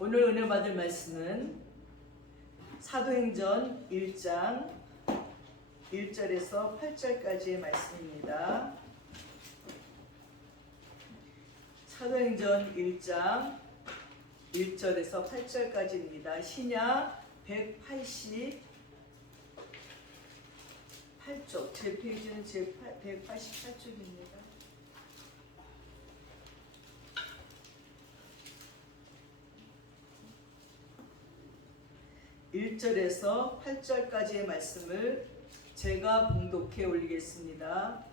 오늘 은혜 받을 말씀은 사도행전 1장 1절에서 8절까지의 말씀입니다. 사도행전 1장 1절에서 8절까지입니다. 신약 188쪽, 제 페이지는 제 188쪽입니다. 1절에서 8절까지의 말씀을 제가 봉독해 올리겠습니다.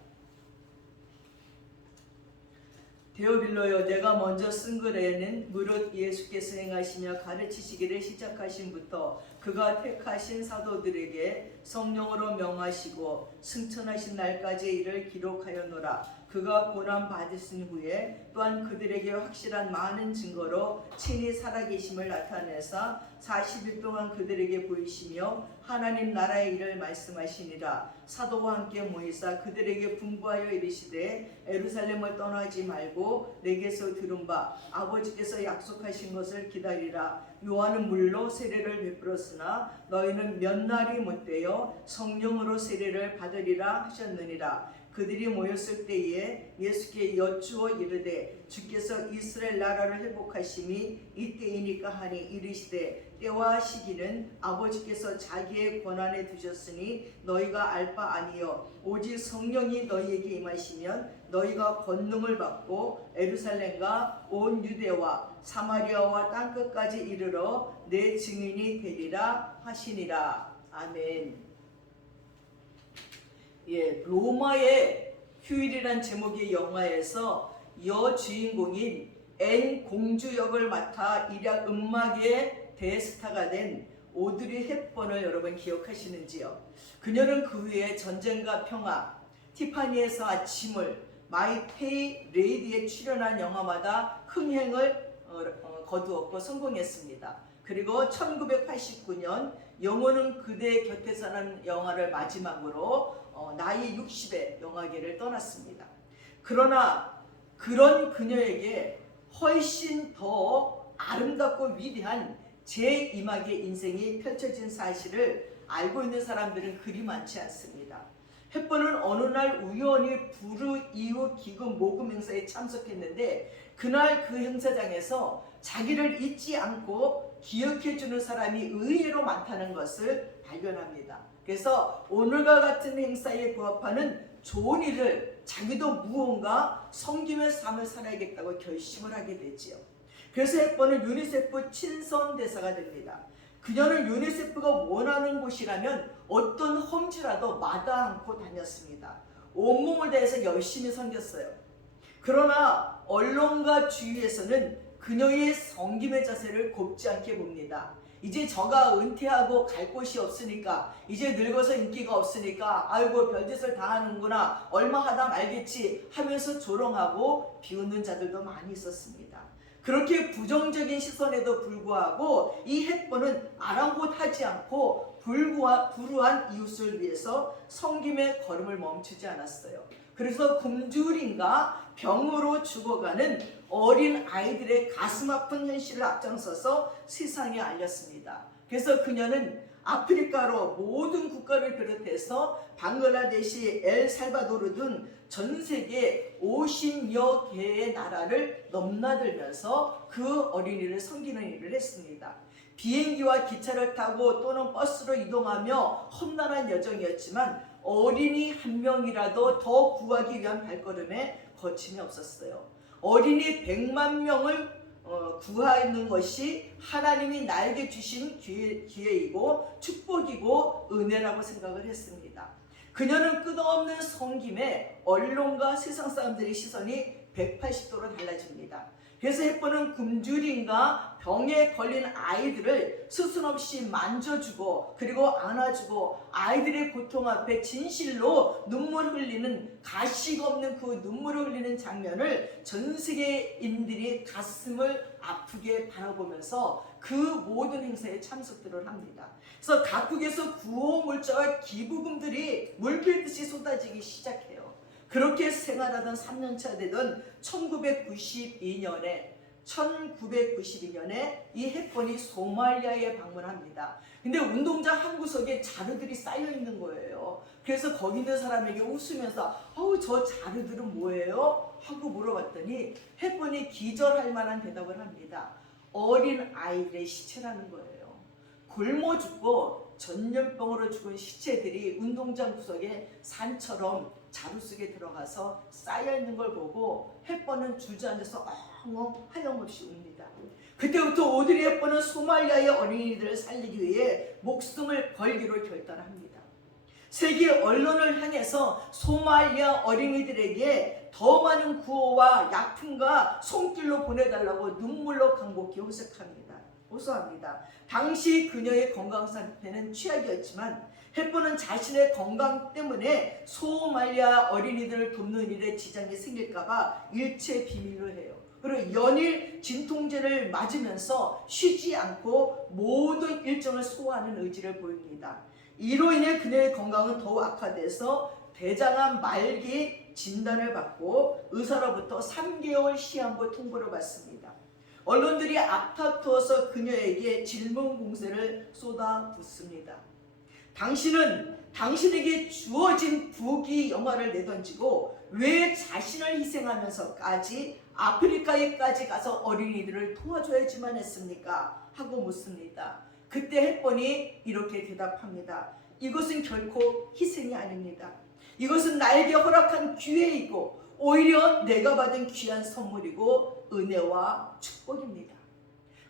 데오빌로여, 내가 먼저 쓴 글에는 무릇 예수께서 행하시며 가르치시기를 시작하신부터 그가 택하신 사도들에게 성령으로 명하시고 승천하신 날까지 이를 기록하였노라. 그가 고난 받으신 후에 또한 그들에게 확실한 많은 증거로 친히 살아계심을 나타내사 40일 동안 그들에게 보이시며 하나님 나라의 일을 말씀하시니라. 사도와 함께 모이사 그들에게 분부하여 이르시되 예루살렘을 떠나지 말고 내게서 들은 바 아버지께서 약속하신 것을 기다리라. 요한은 물로 세례를 베풀었으나 너희는 몇 날이 못되어 성령으로 세례를 받으리라 하셨느니라. 그들이 모였을 때에 예수께 여쭈어 이르되 주께서 이스라엘 나라를 회복하심이 이때이니까 하니 이르시되 때와 시기는 아버지께서 자기의 권한에 두셨으니 너희가 알 바 아니요 오직 성령이 너희에게 임하시면 너희가 권능을 받고 예루살렘과 온 유대와 사마리아와 땅끝까지 이르러 내 증인이 되리라 하시니라. 아멘. 로마의 휴일이란 제목의 영화에서 여주인공인 앤 공주 역을 맡아 일약 음악의 대스타가 된 오드리 헵번을 여러분 기억하시는지요? 그녀는 그 후에 전쟁과 평화, 티파니에서 아침을, 마이 페이 레이디에 출연한 영화마다 흥행을 거두었고 성공했습니다. 그리고 1989년 영혼은 그대 곁에서라는 영화를 마지막으로 나이 60에 영화계를 떠났습니다. 그러나 그런 그녀에게 훨씬 더 아름답고 위대한 제2막의 인생이 펼쳐진 사실을 알고 있는 사람들은 그리 많지 않습니다. 헵번은 어느 날 우연히 부르 이후 기금 모금 행사에 참석했는데 그날 그 행사장에서 자기를 잊지 않고 기억해주는 사람이 의외로 많다는 것을 발견합니다. 그래서 오늘과 같은 행사에 부합하는 좋은 일을 자기도 무언가 섬김의 삶을 살아야겠다고 결심을 하게 되지요. 그래서 헵번은 유니세프 친선 대사가 됩니다. 그녀는 유니세프가 원하는 곳이라면 어떤 험지라도 마다 않고 다녔습니다. 온몸을 다해서 열심히 섬겼어요. 그러나 언론과 주위에서는 그녀의 섬김의 자세를 곱지 않게 봅니다. 이제 저가 은퇴하고 갈 곳이 없으니까, 이제 늙어서 인기가 없으니까 아이고 별짓을 다 하는구나, 얼마 하다 말겠지 하면서 조롱하고 비웃는 자들도 많이 있었습니다. 그렇게 부정적인 시선에도 불구하고 이 헵번은 아랑곳하지 않고 불우한 이웃을 위해서 섬김의 걸음을 멈추지 않았어요. 그래서 굶주림과 병으로 죽어가는 어린 아이들의 가슴 아픈 현실을 앞장서서 세상에 알렸습니다. 그래서 그녀는 아프리카로 모든 국가를 비롯해서 방글라데시, 엘살바도르 등 전 세계 50여 개의 나라를 넘나들면서 그 어린이를 섬기는 일을 했습니다. 비행기와 기차를 타고 또는 버스로 이동하며 험난한 여정이었지만 어린이 한 명이라도 더 구하기 위한 발걸음에 거침이 없었어요. 어린이 100만 명을 구하는 것이 하나님이 나에게 주신 기회이고 축복이고 은혜라고 생각을 했습니다. 그녀는 끝없는 섬김에 언론과 세상 사람들의 시선이 180도로 달라집니다. 그래서 헵번은 굶주림과 병에 걸린 아이들을 스스럼없이 만져주고 그리고 안아주고 아이들의 고통 앞에 진실로 눈물 흘리는, 가식 없는 그 눈물을 흘리는 장면을 전 세계인들이 가슴을 아프게 바라보면서 그 모든 행사에 참석들을 합니다. 그래서 각국에서 구호 물자와 기부금들이 물밀듯이 쏟아지기 시작해요. 그렇게 생활하던 3년차 되던 1992년에 1992년에 이 햇번이 소말리아에 방문합니다. 근데 운동장 한 구석에 자루들이 쌓여 있는 거예요. 그래서 거기 있는 사람에게 웃으면서 저 자루들은 뭐예요? 하고 물어봤더니 햇번이 기절할 만한 대답을 합니다. 어린 아이들의 시체라는 거예요. 굶어 죽고 전염병으로 죽은 시체들이 운동장 구석에 산처럼 자루 속에 들어가서 쌓여 있는 걸 보고 햇번은 주저앉아서 하염없이 웁니다. 그때부터 오드리 햇번은 소말리아의 어린이들을 살리기 위해 목숨을 걸기로 결단합니다. 세계 언론을 향해서 소말리아 어린이들에게 더 많은 구호와 약품과 손길로 보내달라고 눈물로 간곡히 호소합니다. 당시 그녀의 건강 상태는 최악이었지만 햇번은 자신의 건강 때문에 소말리아 어린이들을 돕는 일에 지장이 생길까봐 일체 비밀로 해요. 그리고 연일 진통제를 맞으면서 쉬지 않고 모든 일정을 소화하는 의지를 보입니다. 이로 인해 그녀의 건강은 더욱 악화돼서 대장암 말기 진단을 받고 의사로부터 3개월 시한부 통보를 받습니다. 언론들이 앞다투어서 그녀에게 질문 공세를 쏟아붓습니다. 당신은 당신에게 주어진 부귀 영화를 내던지고 왜 자신을 희생하면서까지 아프리카에까지 가서 어린이들을 도와줘야지만 했습니까? 하고 묻습니다. 그때 햇번이 이렇게 대답합니다. 이것은 결코 희생이 아닙니다. 이것은 나에게 허락한 기회이고 오히려 내가 받은 귀한 선물이고 은혜와 축복입니다.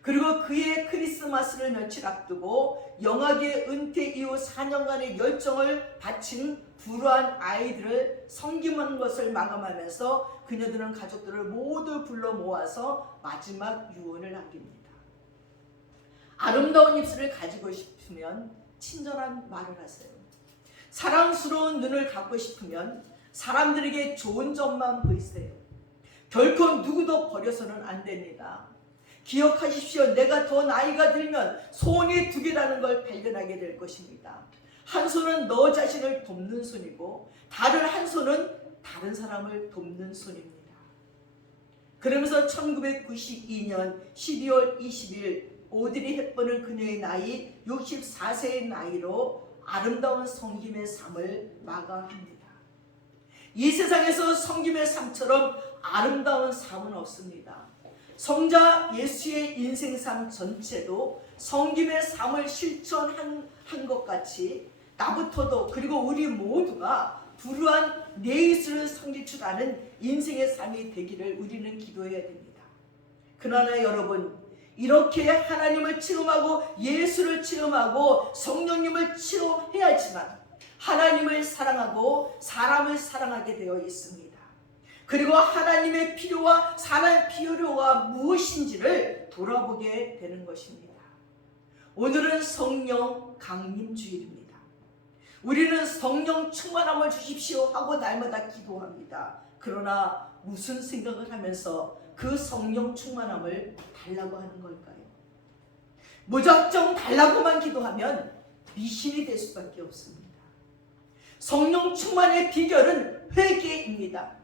그리고 그의 크리스마스를 며칠 앞두고 영화계 은퇴 이후 4년간의 열정을 바친 불우한 아이들을 섬기는 것을 마감하면서 그녀들은 가족들을 모두 불러 모아서 마지막 유언을 남깁니다. 아름다운 입술을 가지고 싶으면 친절한 말을 하세요. 사랑스러운 눈을 갖고 싶으면 사람들에게 좋은 점만 보이세요. 결코 누구도 버려서는 안 됩니다. 기억하십시오. 내가 더 나이가 들면 손이 두 개라는 걸 발견하게 될 것입니다. 한 손은 너 자신을 돕는 손이고 다른 한 손은 다른 사람을 돕는 손입니다. 그러면서 1992년 12월 20일 오드리 햇번은 그녀의 나이 64세의 나이로 아름다운 섬김의 삶을 마감합니다. 이 세상에서 섬김의 삶처럼 아름다운 삶은 없습니다. 성자 예수의 인생삶 전체도 섬김의 삶을 실천한 것 같이 나부터도 그리고 우리 모두가 불우한 내 이웃을 섬길 줄 아는 인생의 삶이 되기를 우리는 기도해야 됩니다. 그러나 여러분, 이렇게 하나님을 체험하고 예수를 체험하고 성령님을 체험해야지만 하나님을 사랑하고 사람을 사랑하게 되어 있습니다. 그리고 하나님의 필요와 사람의 필요가 무엇인지를 돌아보게 되는 것입니다. 오늘은 성령 강림 주일입니다. 우리는 성령 충만함을 주십시오 하고 날마다 기도합니다. 그러나 무슨 생각을 하면서 그 성령 충만함을 달라고 하는 걸까요? 무작정 달라고만 기도하면 미신이 될 수밖에 없습니다. 성령 충만의 비결은 회개입니다.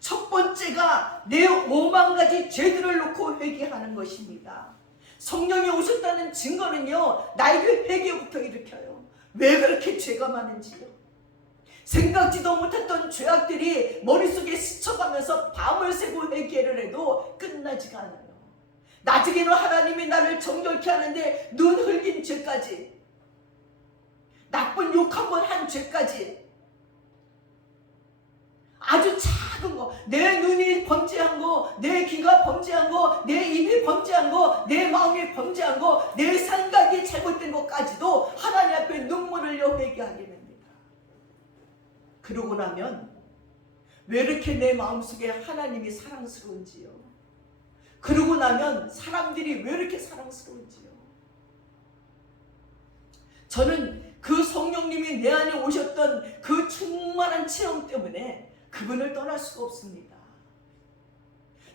첫 번째가 내 5만 가지 죄들을 놓고 회개하는 것입니다. 성령이 오셨다는 증거는요, 나에게 회개부터 일으켜요. 왜 그렇게 죄가 많은지요. 생각지도 못했던 죄악들이 머릿속에 스쳐가면서 밤을 새고 회개를 해도 끝나지가 않아요. 나중에는 하나님이 나를 정결케 하는데 눈 흘린 죄까지, 나쁜 욕 한 번 한 죄까지, 아주 작은 거, 내 눈이 범죄한 거, 내 귀가 범죄한 거, 내 입이 범죄한 거, 내 마음이 범죄한 거, 내 생각이 잘못된 것까지도 하나님 앞에 눈물을 흘려 회개하게 됩니다. 그러고 나면 왜 이렇게 내 마음속에 하나님이 사랑스러운지요. 그러고 나면 사람들이 왜 이렇게 사랑스러운지요. 저는 그 성령님이 내 안에 오셨던 그 충만한 체험 때문에 그분을 떠날 수가 없습니다.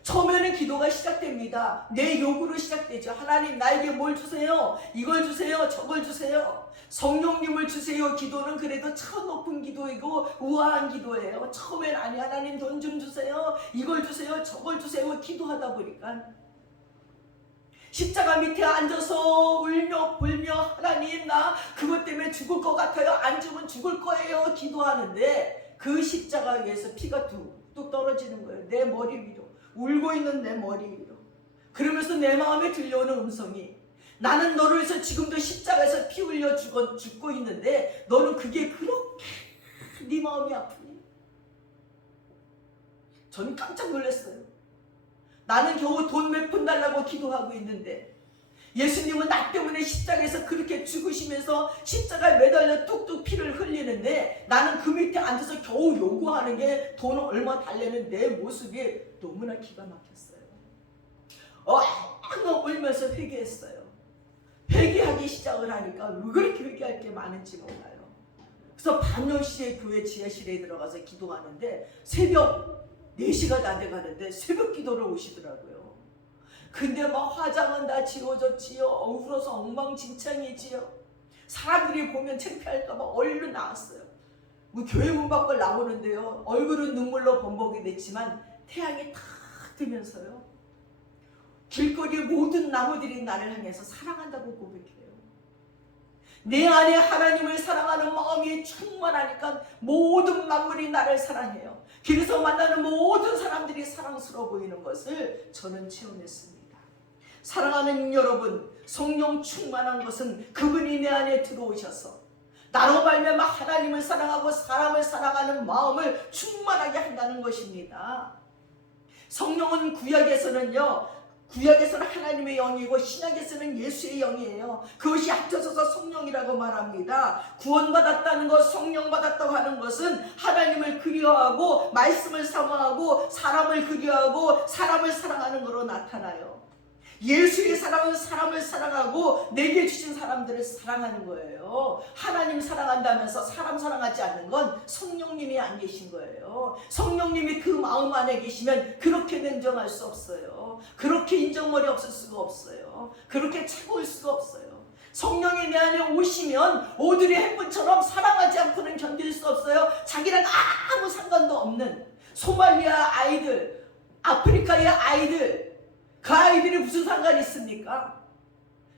처음에는 기도가 시작됩니다. 내 요구로 시작되죠. 하나님 나에게 뭘 주세요. 이걸 주세요. 저걸 주세요. 성령님을 주세요. 기도는 그래도 첫 높은 기도이고 우아한 기도예요. 처음엔 아니 하나님 돈 좀 주세요. 이걸 주세요. 저걸 주세요. 기도하다 보니까 십자가 밑에 앉아서 울며 불며 하나님 나 그것 때문에 죽을 것 같아요. 안 죽으면 죽을 거예요. 기도하는데 그 십자가 위에서 피가 뚝뚝 떨어지는 거예요. 내 머리 위로. 울고 있는 내 머리 위로. 그러면서 내 마음에 들려오는 음성이 나는 너를 위해서 지금도 십자가에서 피 흘려 죽고 있는데 너는 그게 그렇게 네 마음이 아프니? 저는 깜짝 놀랐어요. 나는 겨우 돈 몇 푼 달라고 기도하고 있는데 예수님은 나 때문에 십자가에서 그렇게 죽으시면서 십자가에 매달려 뚝뚝 피를 흘리는데 나는 그 밑에 앉아서 겨우 요구하는 게 돈 얼마 달래는 내 모습이 너무나 기가 막혔어요. 울면서 회개했어요. 회개하기 시작을 하니까 왜 그렇게 회개할 게 많은지 몰라요. 그래서 밤 10시에 교회 지하실에 들어가서 기도하는데 새벽 4시가 다 돼가는데 새벽 기도를 오시더라고요. 근데 막 화장은 다 지워졌지요. 울어서 엉망진창이지요. 사람들이 보면 창피할까봐 얼른 나왔어요. 교회 문 밖을 나오는데요. 얼굴은 눈물로 범벅이 됐지만 태양이 탁 뜨면서요. 길거리 모든 나무들이 나를 향해서 사랑한다고 고백해요. 내 안에 하나님을 사랑하는 마음이 충만하니까 모든 만물이 나를 사랑해요. 길에서 만나는 모든 사람들이 사랑스러워 보이는 것을 저는 체험했습니다. 사랑하는 여러분, 성령 충만한 것은 그분이 내 안에 들어오셔서 나로 말미암아 하나님을 사랑하고 사람을 사랑하는 마음을 충만하게 한다는 것입니다. 성령은 구약에서는 하나님의 영이고 신약에서는 예수의 영이에요. 그것이 합쳐져서 성령이라고 말합니다. 구원받았다는 것, 성령 받았다고 하는 것은 하나님을 그리워하고 말씀을 사모하고 사람을 그리워하고 사람을 사랑하는 것으로 나타나요. 예수의 사랑은 사람을 사랑하고 내게 주신 사람들을 사랑하는 거예요. 하나님 사랑한다면서 사람 사랑하지 않는 건 성령님이 안 계신 거예요. 성령님이 그 마음 안에 계시면 그렇게 냉정할 수 없어요. 그렇게 인정머리 없을 수가 없어요. 그렇게 차가울 수가 없어요. 성령이 내 안에 오시면 오드리 헵번처럼 사랑하지 않고는 견딜 수 없어요. 자기랑 아무 상관도 없는 소말리아 아이들, 아프리카의 아이들, 그 아이들이 무슨 상관이 있습니까?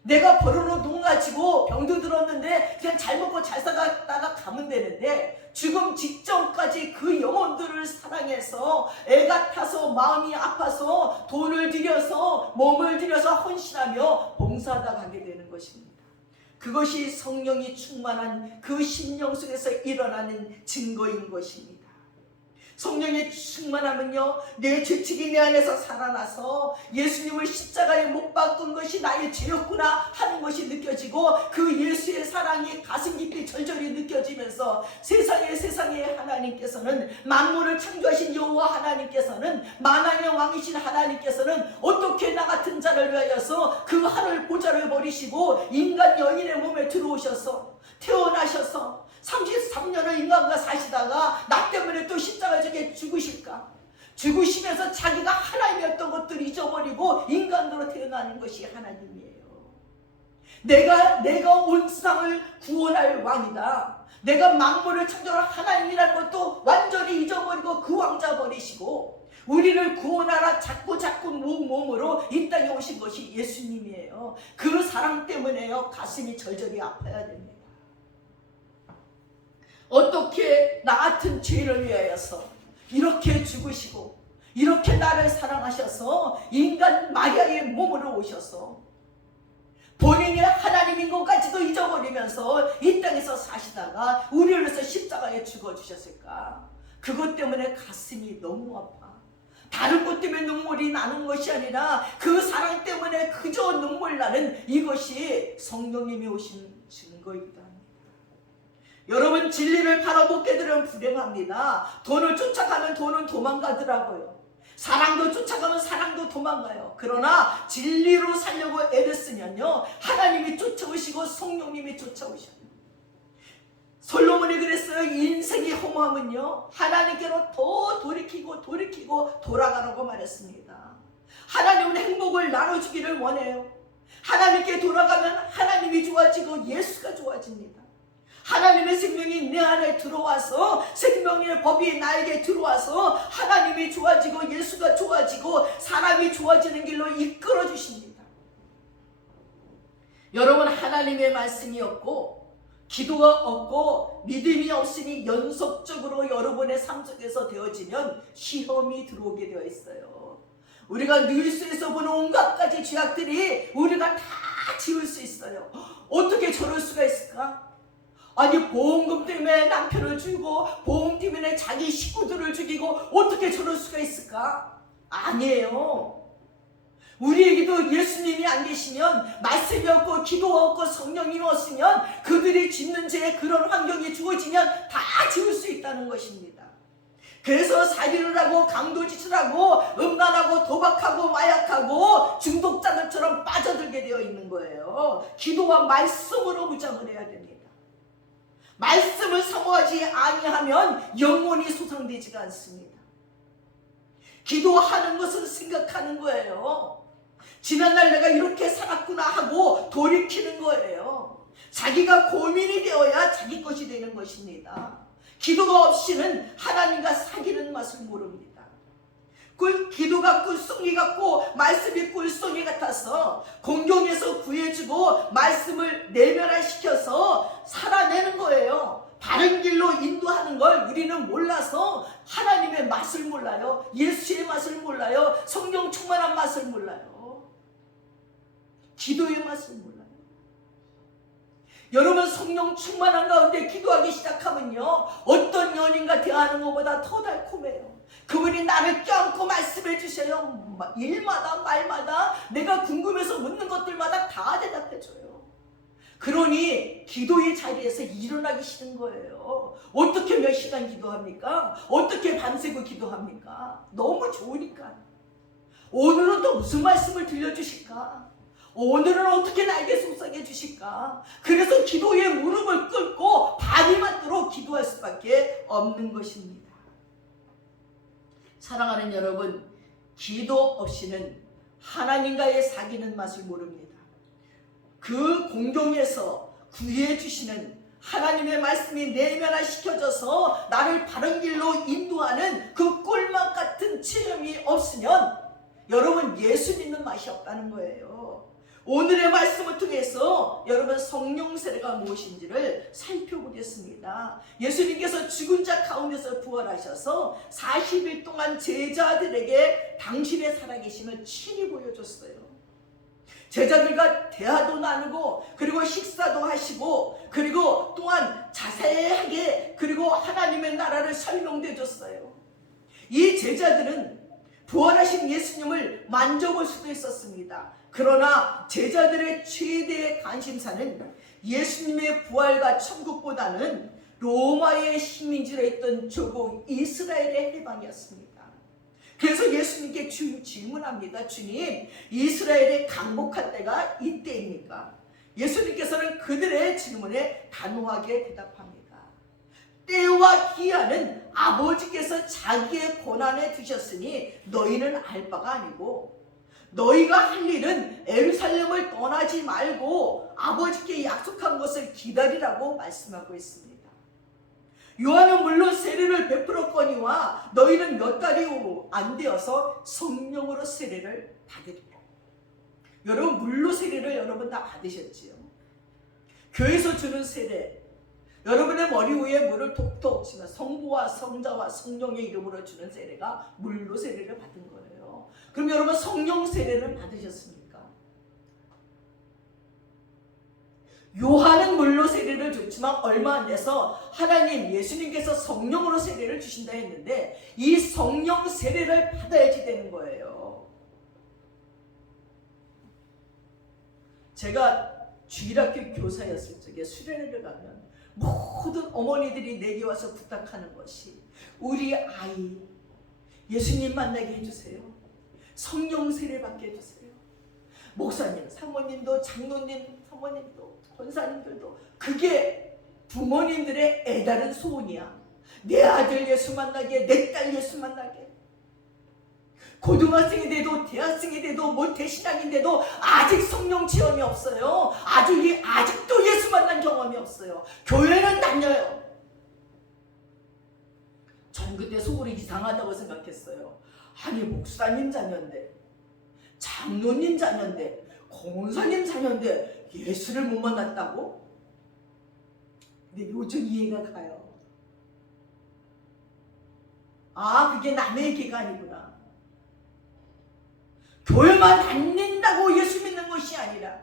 내가 버릇으로 눈 가지고 병도 들었는데 그냥 잘 먹고 잘 살다가 가면 되는데 죽음 직전까지 그 영혼들을 사랑해서 애가 타서 마음이 아파서 돈을 들여서 몸을 들여서 헌신하며 봉사하다 가게 되는 것입니다. 그것이 성령이 충만한 그 심령 속에서 일어나는 증거인 것입니다. 성령의 충만함은요, 내 죄책이 내 안에서 살아나서 예수님을 십자가에 못 박은 것이 나의 죄였구나 하는 것이 느껴지고 그 예수의 사랑이 가슴 깊이 절절히 느껴지면서 세상에 하나님께서는 만물을 창조하신 여호와 하나님께서는 만왕의 왕이신 하나님께서는 어떻게 나 같은 자를 위하여서 그 하늘 보좌를 버리시고 인간 여인의 몸에 들어오셔서 태어나셔서 33년을 인간과 사시다가 나 때문에 또 십자가에 죽으실까? 죽으시면서 자기가 하나님이었던 것들을 잊어버리고 인간으로 태어나는 것이 하나님이에요. 내가 온 세상을 구원할 왕이다. 내가 만물을 창조할 하나님이라는 것도 완전히 잊어버리고 그 왕자 버리시고 우리를 구원하라 자꾸 몸으로 이 땅에 오신 것이 예수님이에요. 그 사랑 때문에요. 가슴이 절절히 아파야 됩니다. 어떻게 나 같은 죄를 위하여서 이렇게 죽으시고 이렇게 나를 사랑하셔서 인간 마리아의 몸으로 오셔서 본인이 하나님인 것까지도 잊어버리면서 이 땅에서 사시다가 우리를 위해서 십자가에 죽어주셨을까? 그것 때문에 가슴이 너무 아파. 다른 것 때문에 눈물이 나는 것이 아니라 그 사랑 때문에 그저 눈물 나는 이것이 성령님이 오신 증거이기도 합니다. 여러분, 진리를 바라못 깨달으면 불행합니다. 돈을 쫓아가면 돈은 도망가더라고요. 사랑도 쫓아가면 사랑도 도망가요. 그러나 진리로 살려고 애를 쓰면요, 하나님이 쫓아오시고 성령님이 쫓아오셔요. 솔로몬이 그랬어요. 인생의 허무함은요, 하나님께로 더 돌이키고 돌아가라고 말했습니다. 하나님은 행복을 나눠주기를 원해요. 하나님께 돌아가면 하나님이 좋아지고 예수가 좋아집니다. 하나님의 생명이 내 안에 들어와서 생명의 법이 나에게 들어와서 하나님이 좋아지고 예수가 좋아지고 사람이 좋아지는 길로 이끌어 주십니다. 여러분, 하나님의 말씀이 없고 기도가 없고 믿음이 없으니 연속적으로 여러분의 삶 속에서 되어지면 시험이 들어오게 되어 있어요. 우리가 뉴스에서 보는 온갖 가지 죄악들이 우리가 다 지울 수 있어요. 어떻게 저럴 수가 있을까? 아니, 보험금 때문에 남편을 죽이고 보험 때문에 자기 식구들을 죽이고 어떻게 저럴 수가 있을까? 아니에요. 우리에게도 예수님이 안 계시면, 말씀이 없고 기도가 없고 성령이 없으면 그들이 짓는 죄에 그런 환경이 주어지면 다 지울 수 있다는 것입니다. 그래서 살인을 하고 강도짓을 하고 음란하고 도박하고 마약하고 중독자들처럼 빠져들게 되어 있는 거예요. 기도와 말씀으로 무장을 해야 됩니다. 말씀을 사모하지 아니하면 영혼이 소상되지가 않습니다. 기도하는 것은 생각하는 거예요. 지난날 내가 이렇게 살았구나 하고 돌이키는 거예요. 자기가 고민이 되어야 자기 것이 되는 것입니다. 기도가 없이는 하나님과 사귀는 맛을 모릅니다. 기도가 꿀송이 같고 말씀이 꿀송이 같아서 공경에서 구해주고 말씀을 내면화시켜서 살아내는 거예요. 바른 길로 인도하는 걸 우리는 몰라서 하나님의 맛을 몰라요. 예수의 맛을 몰라요. 성령 충만한 맛을 몰라요. 기도의 맛을 몰라요. 여러분, 성령 충만한 가운데 기도하기 시작하면요, 어떤 연인과 대하는 것보다 더 달콤해요. 그분이 나를 껴안고 말씀해 주셔요. 일마다 말마다 내가 궁금해서 묻는 것들마다 다 대답해 줘요. 그러니 기도의 자리에서 일어나기 싫은 거예요. 어떻게 몇 시간 기도합니까? 어떻게 밤새고 기도합니까? 너무 좋으니까. 오늘은 또 무슨 말씀을 들려주실까? 오늘은 어떻게 나에게 속삭여 주실까? 그래서 기도의 무릎을 꿇고 밤이 맞도록 기도할 수밖에 없는 것입니다. 사랑하는 여러분, 기도 없이는 하나님과의 사귀는 맛을 모릅니다. 그 공경에서 구해주시는 하나님의 말씀이 내면화시켜져서 나를 바른 길로 인도하는 그 꿀맛 같은 체험이 없으면 여러분, 예수 믿는 맛이 없다는 거예요. 오늘의 말씀을 통해서 여러분, 성령 세례가 무엇인지를 살펴보겠습니다. 예수님께서 죽은 자 가운데서 부활하셔서 40일 동안 제자들에게 당신의 살아계심을 친히 보여줬어요. 제자들과 대화도 나누고 그리고 식사도 하시고 그리고 또한 자세하게 그리고 하나님의 나라를 설명해 줬어요. 이 제자들은 부활하신 예수님을 만져볼 수도 있었습니다. 그러나 제자들의 최대의 관심사는 예수님의 부활과 천국보다는 로마의 식민지로 있던 조국 이스라엘의 해방이었습니다. 그래서 예수님께 질문합니다. 주님, 이스라엘이 강복할 때가 이때입니까? 예수님께서는 그들의 질문에 단호하게 대답합니다. 때와 기한은 아버지께서 자기의 권한에 두셨으니 너희는 알 바가 아니고, 너희가 할 일은 예루살렘을 떠나지 말고 아버지께 약속한 것을 기다리라고 말씀하고 있습니다. 요한은 물론 세례를 베풀었거니와 너희는 몇 달이 안 되어서 성령으로 세례를 받으리라. 여러분, 물로 세례를 여러분 다 받으셨지요? 교회에서 주는 세례, 여러분의 머리 위에 물을 톡톡 치면 성부와 성자와 성령의 이름으로 주는 세례가 물로 세례를 받은 거예요. 그럼 여러분, 성령 세례를 받으셨습니까? 요한은 물로 세례를 줬지만 얼마 안 돼서 하나님, 예수님께서 성령으로 세례를 주신다 했는데 이 성령 세례를 받아야지 되는 거예요. 제가 주일학교 교사였을 적에 수련회를 가면 모든 어머니들이 내게 와서 부탁하는 것이, 우리 아이 예수님 만나게 해주세요. 성령 세례 받게 해주세요. 목사님, 사모님도, 장로님, 사모님도, 권사님들도 그게 부모님들의 애다른 소원이야. 내 아들 예수 만나게, 내 딸 예수 만나게. 고등학생이 돼도 대학생이 돼도 모태신앙인데도 아직 성령 체험이 없어요. 아직도 예수 만난 경험이 없어요. 교회는 다녀요. 전 그때 속으로 이상하다고 생각했어요. 아니, 목사님 자녀인데, 장로님 자녀인데, 권사님 자녀인데 예수를 못 만났다고? 근데 요즘 이해가 가요. 아, 그게 남의 얘기가 아니구나. 교회만 다닌다고 예수 믿는 것이 아니라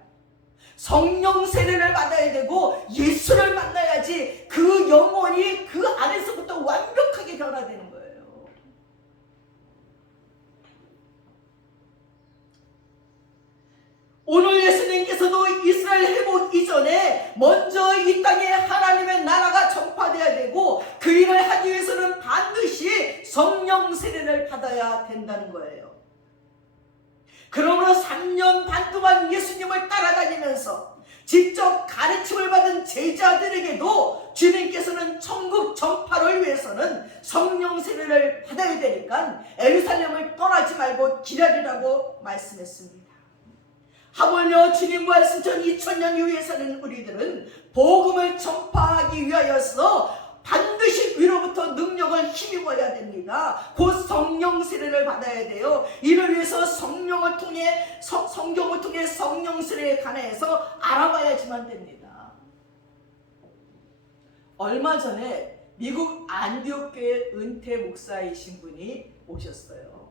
성령 세례를 받아야 되고 예수를 만나야지 그 영혼이 그 안에서부터 완벽하게 변화되는 거예요. 오늘 예수님께서도 이스라엘 회복 이전에 먼저 이 땅에 하나님의 나라가 전파되어야 되고 그 일을 하기 위해서는 반드시 성령 세례를 받아야 된다는 거예요. 그러므로 3년 반 동안 예수님을 따라다니면서 직접 가르침을 받은 제자들에게도 주님께서는 천국 전파를 위해서는 성령 세례를 받아야 되니까 예루살렘을 떠나지 말고 기다리라고 말씀했습니다. 하물며 주님 부활 전 2000년 이후에 사는 우리들은 복음을 전파하기 위하여서 반드시 위로부터 능력을 힘입어야 됩니다. 곧 성령 세례를 받아야 돼요. 이를 위해서 성령을 통해 성경을 통해 성령 세례에 관해서 알아봐야지만 됩니다. 얼마 전에 미국 안디옥 교회 은퇴 목사이신 분이 오셨어요.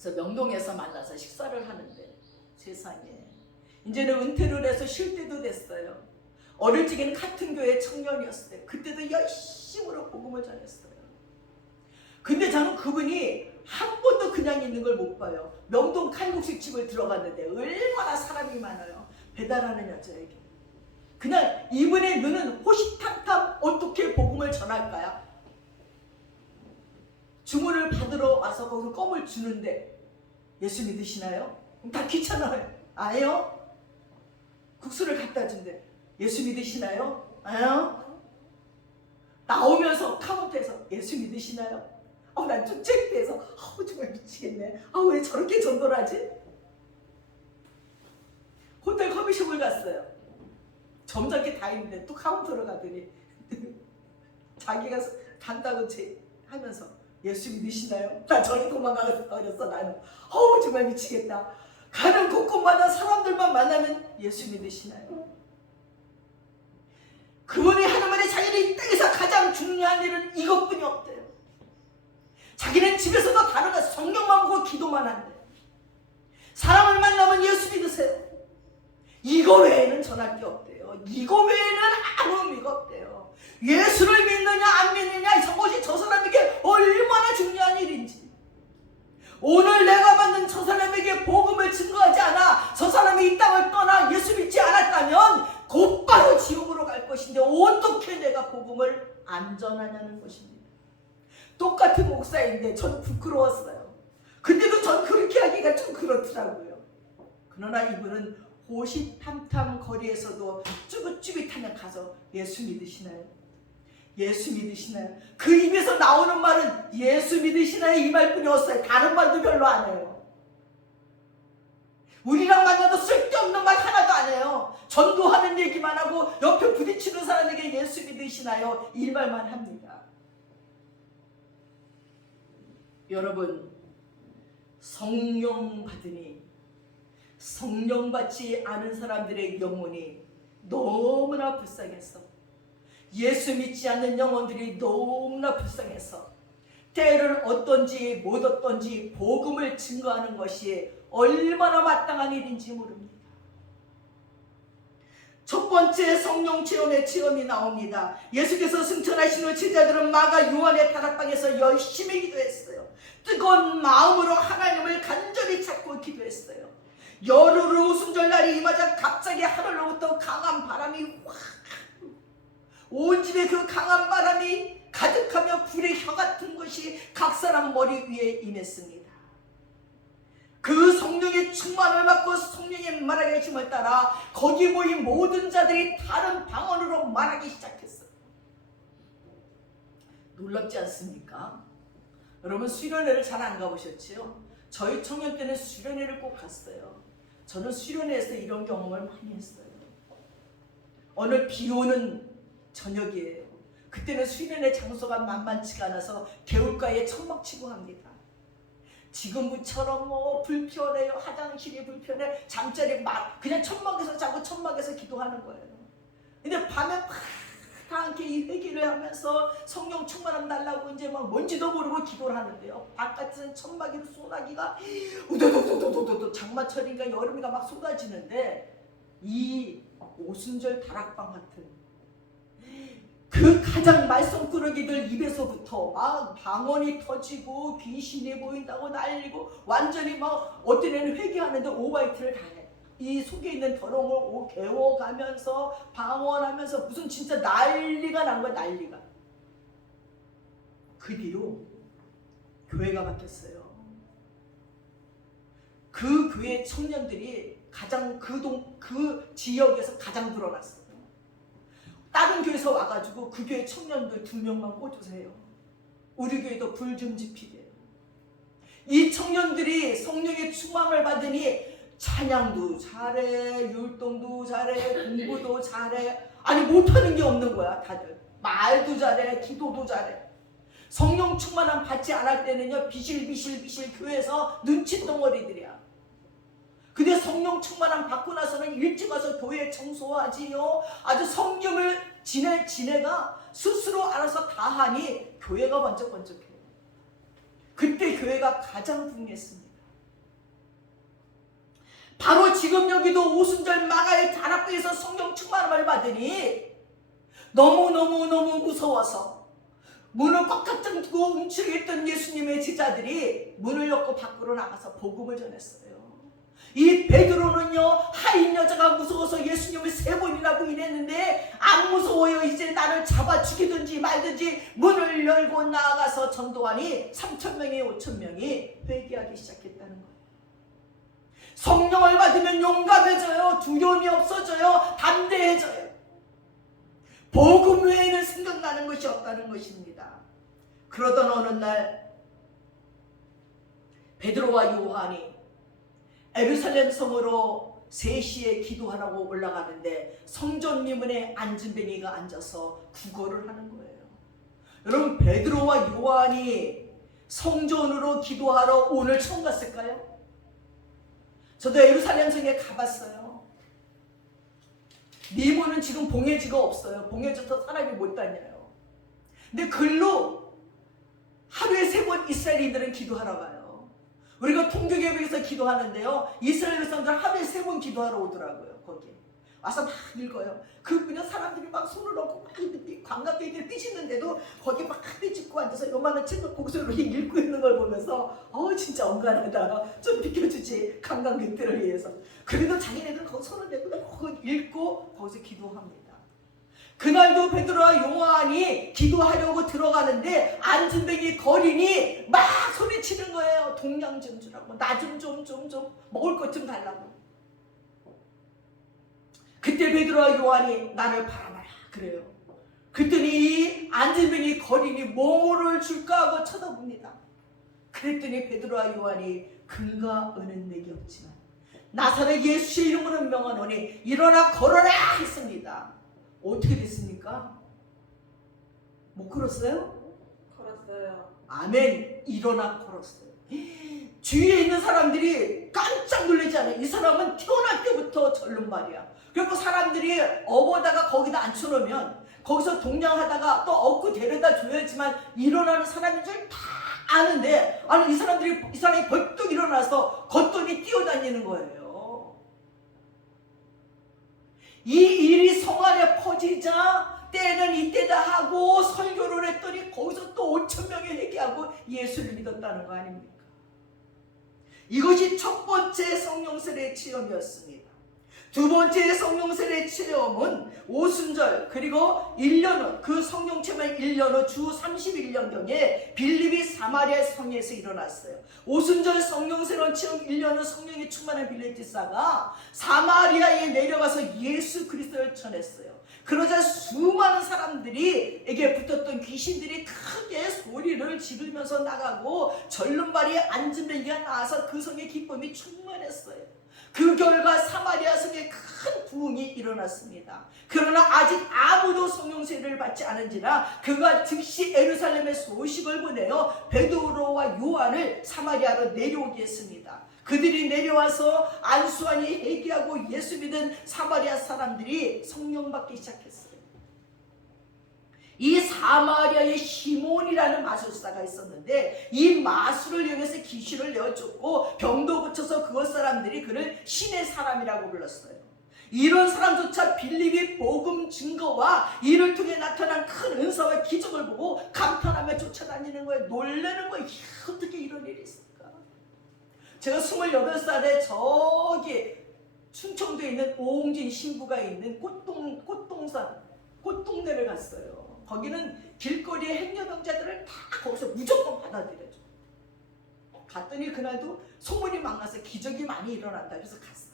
그래서 명동에서 만나서 식사를 하는데 세상에 이제는 은퇴를 해서 쉴 때도 됐어요. 어릴 적에는 같은 교회 청년이었어요. 그때도 열심으로 복음을 전했어요. 근데 저는 그분이 한 번도 그냥 있는 걸 못 봐요. 명동 칼국수 집을 들어갔는데 얼마나 사람이 많아요. 배달하는 여자에게. 그냥 이분의 눈은 호시탐탐 어떻게 복음을 전할까요? 주문을 받으러 와서 거기서 껌을 주는데 예수 믿으시나요? 다 귀찮아요. 아예요? 국수를 갖다 준대. 예수 믿으시나요? 아요? 나오면서 카운터에서 예수 믿으시나요? 난 좀 창피해서 정말 미치겠네. 왜 저렇게 전도를 하지? 호텔 커피숍을 갔어요. 점잖게 다 있는데 또 카운터로 가더니 자기가 간다고 하면서 예수 믿으시나요? 나 저리 도망가서 버렸어. 나는 정말 미치겠다. 가는 곳곳마다 사람들만 만나면 예수 믿으시나요? 그분이 하나님의 자기는 이 땅에서 가장 중요한 일은 이것뿐이 없대요. 자기는 집에서도 다른 거 성경만 보고 기도만 한대. 사람을 만나면 예수 믿으세요. 이거 외에는 전할 게 없대요. 이거 외에는 아무 의미가 없대요. 예수를 믿느냐 안 믿느냐 이것이 저 사람에게 얼마나 중요한 일인지. 오늘 내가 만든 저 사람에게 복음을 증거하지 않아 저 사람이 이 땅을 떠나 예수 믿지 않았다면 곧바로 지옥으로 갈 것인데 어떻게 내가 복음을 안 전하냐는 것입니다. 똑같은 목사인데 전 부끄러웠어요. 근데도 전 그렇게 하기가 좀 그렇더라고요. 그러나 이분은 호시탐탐 거리에서도 쭈긋쭈긋하며 가서 예수 믿으시나요? 예수 믿으시나요? 그 입에서 나오는 말은 예수 믿으시나요? 이 말뿐이었어요. 다른 말도 별로 안 해요. 우리랑 만나도 쓸데없는 말 하나도 안 해요. 전도하는 얘기만 하고 옆에 부딪히는 사람에게 예수 믿으시나요? 이 말만 합니다. 여러분, 성령 받으니 성령 받지 않은 사람들의 영혼이 너무나 불쌍해서 예수 믿지 않는 영혼들이 너무나 불쌍해서 때를 어떤지 못 어떤지 복음을 증거하는 것이 얼마나 마땅한 일인지 모릅니다. 첫 번째 성령 체험의 체험이 나옵니다. 예수께서 승천하신 후 제자들은 마가 요한의 다락방에서 열심히 기도했어요. 뜨거운 마음으로 하나님을 간절히 찾고 기도했어요. 열흘 오순절 날이 임하자 갑자기 하늘로부터 강한 바람이 확 온 집에 그 강한 바람이 가득하며 불의 혀 같은 것이 각 사람 머리 위에 임했습니다. 그 성령의 충만을 받고 성령의 말하게 하심을 따라 거기 모인 모든 자들이 다른 방언으로 말하기 시작했어요. 놀랍지 않습니까? 여러분 수련회를 잘 안 가보셨지요? 저희 청년 때는 수련회를 꼭 갔어요. 저는 수련회에서 이런 경험을 많이 했어요. 어느 비 오는 저녁이에요. 그때는 수련회 장소가 만만치가 않아서 개울가에 천막치고 합니다. 지금처럼 뭐 불편해요, 화장실이 불편해, 잠자리 막 그냥 천막에서 자고 천막에서 기도하는 거예요. 근데 밤에 파랗게 이 회개를 하면서 성령 충만함 달라고 이제 막 뭔지도 모르고 기도를 하는데요. 바깥은 천막으로 소나기가 우도도도도도도 장마철인가 여름이가 막 쏟아지는데 이 오순절 다락방 같은 그 가장 말썽꾸러기들 입에서부터 막 방언이 터지고 귀신이 보인다고 난리고 완전히 막 어떤 애는 회개하는데 오바이트를 다 해. 이 속에 있는 더러움을 개워가면서 방언하면서 무슨 진짜 난리가 난 거야, 난리가. 그 뒤로 교회가 바뀌었어요. 그 교회 청년들이 가장 그 지역에서 가장 드러났어요. 다른 교회에서 와가지고 그 교회 청년들 2명만 꽂으세요. 우리 교회도 불 좀 지피게. 이 청년들이 성령의 충만을 받으니 찬양도 잘해, 율동도 잘해, 공부도 잘해. 아니 못하는 게 없는 거야. 다들 말도 잘해, 기도도 잘해. 성령 충만함 받지 않을 때는요 비실비실 교회에서 눈칫덩어리들이야. 근데 성령 충만함 받고 나서는 일찍 와서 교회 청소하지요. 아주 성경을 지네가 스스로 알아서 다 하니 교회가 번쩍번쩍해요. 그때 교회가 가장 풍요했습니다. 바로 지금 여기도 오순절 마가의 다락방에서 성령 충만함을 받으니 너무너무 무서워서 문을 꽉 잠그고 움츠리겠던 예수님의 제자들이 문을 열고 밖으로 나가서 복음을 전했어요. 이 베드로는요 하인 여자가 무서워서 예수님을 3번이나 부인했는데 안 무서워요. 이제 나를 잡아 죽이든지 말든지 문을 열고 나아가서 전도하니 3,000명이 5,000명이 회개하기 시작했다는 거예요. 성령을 받으면 용감해져요. 두려움이 없어져요. 담대해져요. 복음 외에는 생각나는 것이 없다는 것입니다. 그러던 어느 날 베드로와 요한이 예루살렘 성으로 3시에 기도하라고 올라가는데 성전 미문에 안진뱅이가 앉아서 구걸을 하는 거예요. 여러분 베드로와 요한이 성전으로 기도하러 오늘 처음 갔을까요? 저도 예루살렘 성에 가봤어요. 미문은 지금 봉해지가 없어요. 봉해져서 사람이 못 다녀요. 근데 글로 하루에 3번 이스라엘인들은 기도하러 가요. 우리가 통교개혁에서 기도하는데요. 이스라엘 백성들 하루에 3번 기도하러 오더라고요. 거기 와서 막 읽어요. 그냥 사람들이 막 손을 넣고 막 관광객들이 삐지는데도 거기 막 삐짓고 앉아서 요만한 책을 고개로 읽고 있는 걸 보면서 진짜 언간하다. 좀 비켜주지 관광객들을 위해서. 그래도 자기네들은 거기 손을 대고 읽고 거기서 기도합니다. 그날도 베드로와 요한이 기도하려고 들어가는데 안진뱅이 거린이 막 소리치는 거예요. 동양 좀 주라고, 나 좀 먹을 것 좀 달라고. 그때 베드로와 요한이 나를 바라봐라 그래요. 그랬더니 안진뱅이 거린이 뭐를 줄까 하고 쳐다봅니다. 그랬더니 베드로와 요한이 근거 은은 내게 없지만 나사렛 예수의 이름으로 명하노니 일어나 걸어라 했습니다. 어떻게 됐습니까? 못 걸었어요? 걸었어요. 아멘. 일어나 걸었어요. 주위에 있는 사람들이 깜짝 놀라지 않아요. 이 사람은 태어날 때부터 절름발이야. 그리고 사람들이 업어다가 거기다 앉혀놓으면 거기서 동냥하다가 또 업고 데려다 줘야지만 일어나는 사람인 줄 다 아는데 아니 이 사람이 벌떡 일어나서 걷더니 뛰어다니는 거예요. 이 일이 성 안에 퍼지자 때는 이때다 하고 설교를 했더니 거기서 또 5,000명이 회개하고 예수를 믿었다는 거 아닙니까? 이것이 첫 번째 성령 세례 체험이었습니다. 두 번째 성령 세례 체험은 오순절 그리고 1년 후 그 성령 체험의 1년 후 주 31년경에 빌립이 사마리아 성에서 일어났어요. 오순절 성령 세례 체험 1년 후 성령이 충만한 빌립 집사가 사마리아에 내려가서 예수 그리스도를 전했어요. 그러자 수많은 사람들에게 붙었던 귀신들이 크게 소리를 지르면서 나가고 절름발이 앉은 뱅이가 나와서 그 성의 기쁨이 충만했어요. 그 결과 사마리아 성에 큰 부흥이 일어났습니다. 그러나 아직 아무도 성령 세례를 받지 않은지라 그가 즉시 예루살렘에 소식을 보내어 베드로와 요한을 사마리아로 내려오게 했습니다. 그들이 내려와서 안수하니 회개하고 예수 믿은 사마리아 사람들이 성령 받기 시작했어요. 이 사마리아에 시몬이라는 마술사가 있었는데 이 마술을 이용해서 귀신을 내어쫓고 병도 고쳐서 그곳 사람들이 그를 신의 사람이라고 불렀어요. 이런 사람조차 빌립이 복음 증거와 이를 통해 나타난 큰 은사와 기적을 보고 감탄하며 쫓아다니는 거예요. 놀라는 거예요. 어떻게 이런 일이 있을까? 제가 28살에 저기 충청도에 있는 오홍진 신부가 있는 꽃동네를 갔어요. 거기는 길거리의 행여병자들을 다 거기서 무조건 받아들여줘. 갔더니 그날도 소문이 막 나서 기적이 많이 일어난다 그래서 갔어요.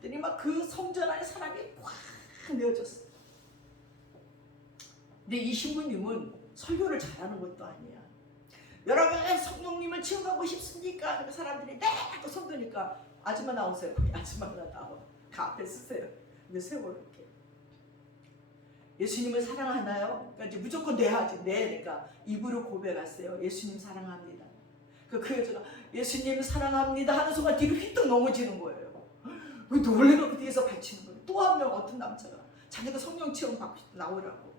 그랬더니 막 그 성전 안에 사람이 꽉 메워졌어요. 근데 이 신부님은 설교를 잘하는 것도 아니야. 여러분 성령님을 체험하고 싶습니까? 그 사람들이 네! 또 손 드니까 아줌마 나오세요. 아줌마가 나와. 그 앞에 쓰세요. 근데 세월 이렇게. 예수님을 사랑하나요? 그러니까 이제 무조건 네 하지. 네. 그러니까 입으로 고백하세요. 예수님 사랑합니다. 그 여자가 예수님 사랑합니다 하는 순간 뒤로 휘떡 넘어지는 거예요. 놀래가 그 뒤에서 받치는 거예요. 또 한 명 어떤 남자가 자기가 성령 체험 받고 싶다 나오라고.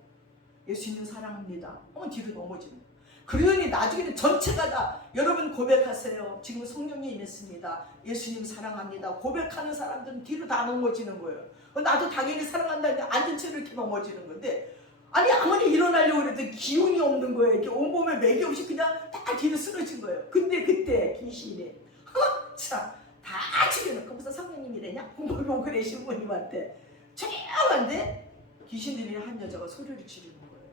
예수님 사랑합니다. 뒤로 넘어지는 거예요. 그러니 나중에는 전체가 다 여러분 고백하세요. 지금 성령이 임했습니다. 예수님 사랑합니다. 고백하는 사람들은 뒤로 다 넘어지는 거예요. 나도 당연히 사랑한다는데 앉은 채로 이렇게 넘어지는 건데 아니 아무리 일어나려고 그래도 기운이 없는 거예요. 이렇게 온몸에 맥이 없이 그냥 딱 뒤로 쓰러진 거예요. 근데 그때 귀신이 참 다 죽여놓고 무슨 성령님이래냐? 뭐 그래 신부님한테 조용한데 귀신들이 한 여자가 소리를 지르는 거예요.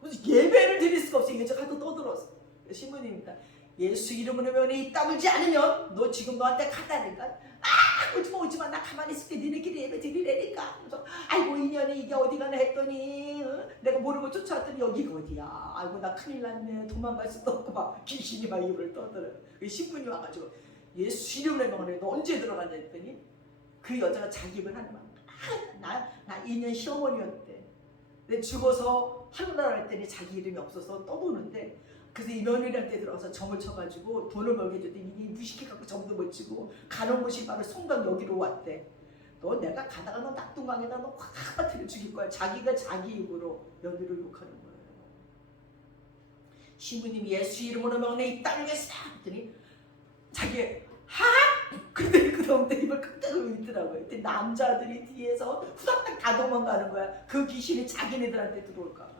그래서 예배를 드릴 수가 없어요. 이 여자가 하도 떠들었어. 신부님입니다. 예수 이름으로 면에 입 다물지 않으면 너 지금 너한테 간다니까. 오지마 나 가만히 있을게. 니네끼리 예배 드리래니까. 그래서 아이고 인연이 이게 어디 가나 했더니 내가 모르고 쫓아왔더니 여기가 어디야. 아이고 나 큰일 났네. 도망갈 수도 없고 막 귀신이 막 입을 떠들어요. 신부님 와가지고 예수 이름으로 명하래. 너 언제 들어갔냐 했더니 그 여자가 자기 입을 하는 말. 나 2년 시어머니였대. 근데 죽어서 하늘나라 했더니 자기 이름이 없어서 떠도는데 그래서 이 며느리한테 들어가서 점을 쳐가지고 돈을 벌게 해줬더니 이 무식해갖고 점도 못 치고 가는 곳이 바로 송강 여기로 왔대. 너 내가 가다가 너 낙동강에다 너 확 빠뜨려 죽일 거야. 자기가 자기 입으로 며느리를 욕하는 거예요. 신부님이 예수 이름으로 명내 입 다물겠어 했더니 자기 근데 그 다음부터 입을 깍깍 있더라고요. 그때 남자들이 뒤에서 후닥닥 다 도망가는 거야. 그 귀신이 자기네들한테 들어올까 봐.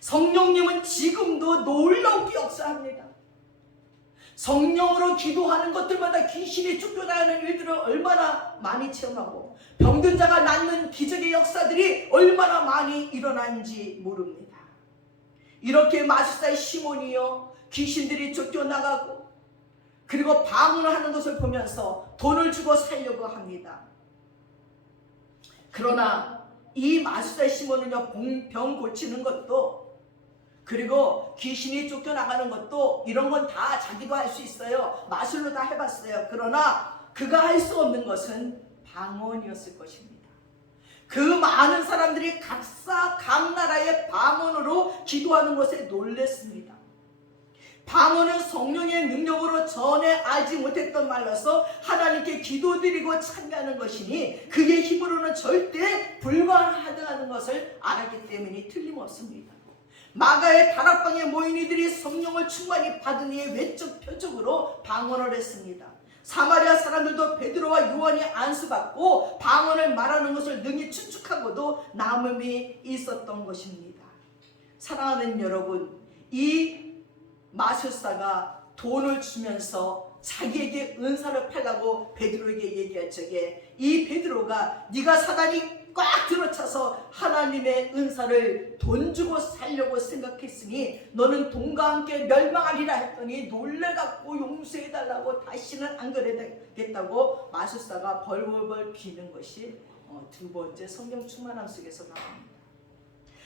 성령님은 지금도 놀라우게 역사합니다. 성령으로 기도하는 것들마다 귀신이 쫓겨나가는 일들을 얼마나 많이 체험하고 병든 자가 낫는 기적의 역사들이 얼마나 많이 일어난지 모릅니다. 이렇게 마술사의 시몬이요 귀신들이 쫓겨나가고 그리고 방언을 하는 것을 보면서 돈을 주고 살려고 합니다. 그러나 이 마술사의 시몬은요 병 고치는 것도 그리고 귀신이 쫓겨나가는 것도 이런 건 다 자기도 할 수 있어요. 마술로 다 해봤어요. 그러나 그가 할 수 없는 것은 방언이었을 것입니다. 그 많은 사람들이 각 나라의 방언으로 기도하는 것에 놀랐습니다. 방언은 성령의 능력으로 전에 알지 못했던 말로서 하나님께 기도드리고 참여하는 것이니 그의 힘으로는 절대 불가능하다는 것을 알았기 때문이 틀림없습니다. 마가의 다락방에 모인 이들이 성령을 충만히 받은 이의 외적 표적으로 방언을 했습니다. 사마리아 사람들도 베드로와 요한이 안수받고 방언을 말하는 것을 능히 추측하고도 남음이 있었던 것입니다. 사랑하는 여러분, 이 마술사가 돈을 주면서 자기에게 은사를 팔라고 베드로에게 얘기할 적에 이 베드로가 네가 사단이 꽉 들어차서 하나님의 은사를 돈 주고 살려고 생각했으니 너는 돈과 함께 멸망하리라 했더니 놀래갖고 용서해달라고 다시는 안 그래야겠다고 마술사가 벌벌벌 비는 것이 두 번째 성령 충만함 속에서 나옵니다.